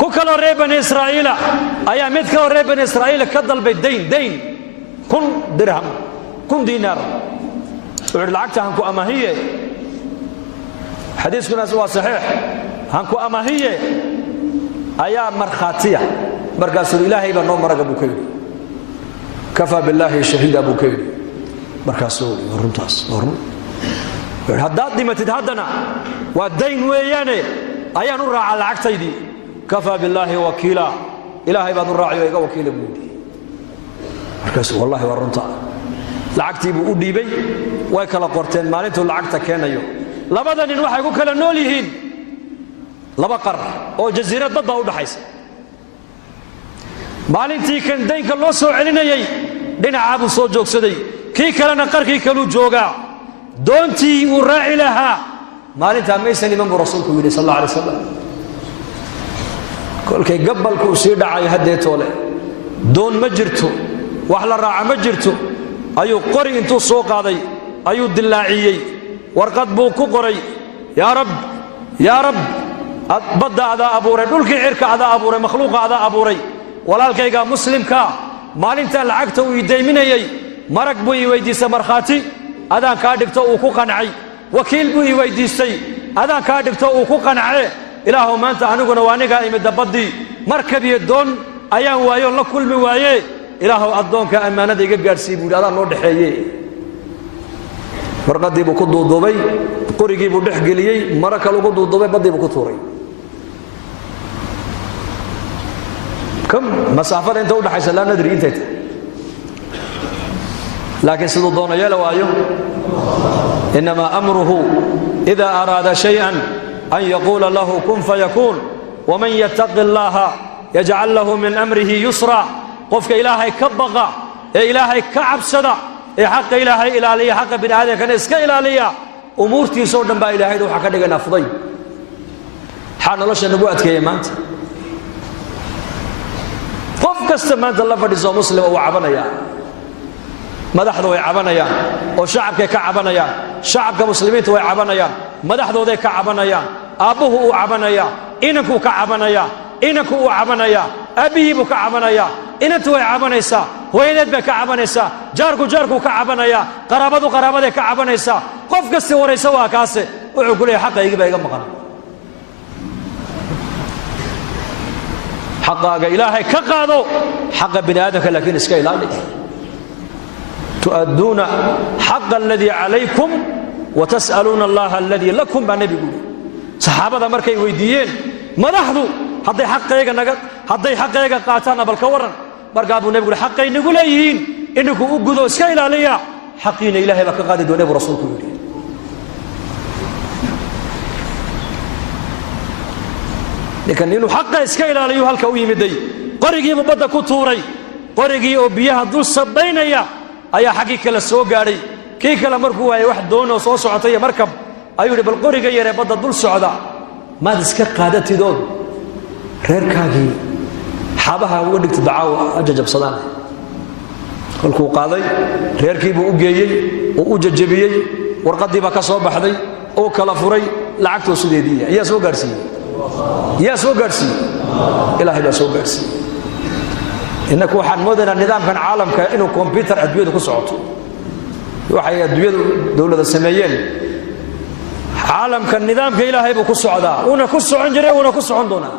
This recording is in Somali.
كل ريب بني إسرائيل أيام متك ريب بني إسرائيل كدل بالدين كن درهم كن دينار العقد هنكو أماهية حديث كنا سوا صحيح هنكو أماهية أيام مرخاتية مرقاس الإلهي بنو مرق أبو كيري كفى بالله شهيد أبو كيري مرقاس ورمتاس ورم هداد دي ما تتهدنا والدين وياني أيام نرى على العقد دي كفى بالله وكيلا إلهي بعد الراعي ويقى وكيل بودي مركز والله ورنتا لعقتي بودي بي ويكلا قرتين مالته لعقتا كان يو لبدا إن واحد يقول كلا نوليهين لبقر أو جزيرة ضد أو دحيس مالنتي كان دينك الله سو علينا يي دين عابو سو جوك سدي كي كلا نقر كي كلو جوغا دونتي وراعي لها مالنتا ميسن من رسولك صلى الله عليه وسلم kolkay gabalku sii dhacay hadee toole doon ma jirto wax la raaca ma jirto ayuu qori intuu soo qaaday ayuu dilaaciyay warqad buu ku qoray ya rab badda ada abuuray dhulkii cirka ada abuuray makhluuqa ada abuuray walaalkayga muslimka maalinta lacagta uu ideyminayay marag buu ii weydiisay markhaati adaan ka dhigto uu ku qancay wakiil buu ii weydiisay adaan ka dhigto uu ku qancay ilaahu maanta aniguna waaniga imid baddi markab iyo doon ayaan waayo la kulmi waaye ilaahu adoonka amaanada iga gaarsiin buu adaa loo dhaxeeyay warqadii buu ku duuduubay qorigii buu dhex geliyay maraka lagu duuduubay badii buu ku tuuray kam masaafada inta u dhaxaysa la nadri intay laakiin sidoo doonaya la waayo inma amruhu idha arada shay'an أن يقول له كن فيكون ومن يتق الله يجعل له من أمره يسرا قفك إلهي كبغى إلهي كعبسدا حق إلهي إلهي حق بن هذا كان إسك إلهي أمورتي صورنا با إلهي دو حق دقنا فضي حان الله شنبوءت كيمانت قفك استمانت الله فديسو مسلم أو عبنيا مدحضو يعبنيا وشعبك كعبنيا شعبك مسلمين ويعبنيا madaxdooday ka cabanayaan aabuhu uu cabanaya inanku ka cabanaya inanku uu cabanaya abihiibu ka cabanaya inantu way cabanaysaa hooyadeed bay ka cabanaysaa jaarku ka cabanaya qaraabadu qaraabaday ka cabanaysa qof kasta waraysa waa kaase wuxuu ku leeyahay xaqaygi baa iga maqan xaqaaga ilaahay ka qaado xaqa bini aadamka laakiin iska ilaali tu'adduuna xaqa alladii calaykum وتسألون الله الذي لكم بنبي يقول صحابة مركي ويديين مدحضو هدي حقيقة قاتانا بالكورن مرقابو نبي يقول حقين نقول أيهين إنكو أقودوا اسكيل عليا حقين إلهي بك قادد ونبي رسولك يقول لكن إنه حقا اسكيل عليا هالكوي مدي قرقي مبدا كتوري قرقي وبيها دول صبين أيا حقيقة للسوقاري كي كلا مركو واي واحد دونه soo socotay markab ayuu bal qoriga yare badda dul socda ma iska qaadati dood reerkaagii xabaha uga dhigtay dacaaw ajajabsadaan kolkuu qaaday reerkii buu u geeyay oo u jajabiyay warqadii ba ka soo baxday oo kala furay lacagtu sideedii ayaa soo gaarsiiyay ilaahay baa soo gaarsiiyay inaku waxaan moodaynaa nidaamkan caalamka inuu computer adduunyada ku socoto waxay adduunyadu dawladda sameeyeen caalamka nidaamka ilaahay buu ku socdaa una ku socon jiray una ku socon doonaa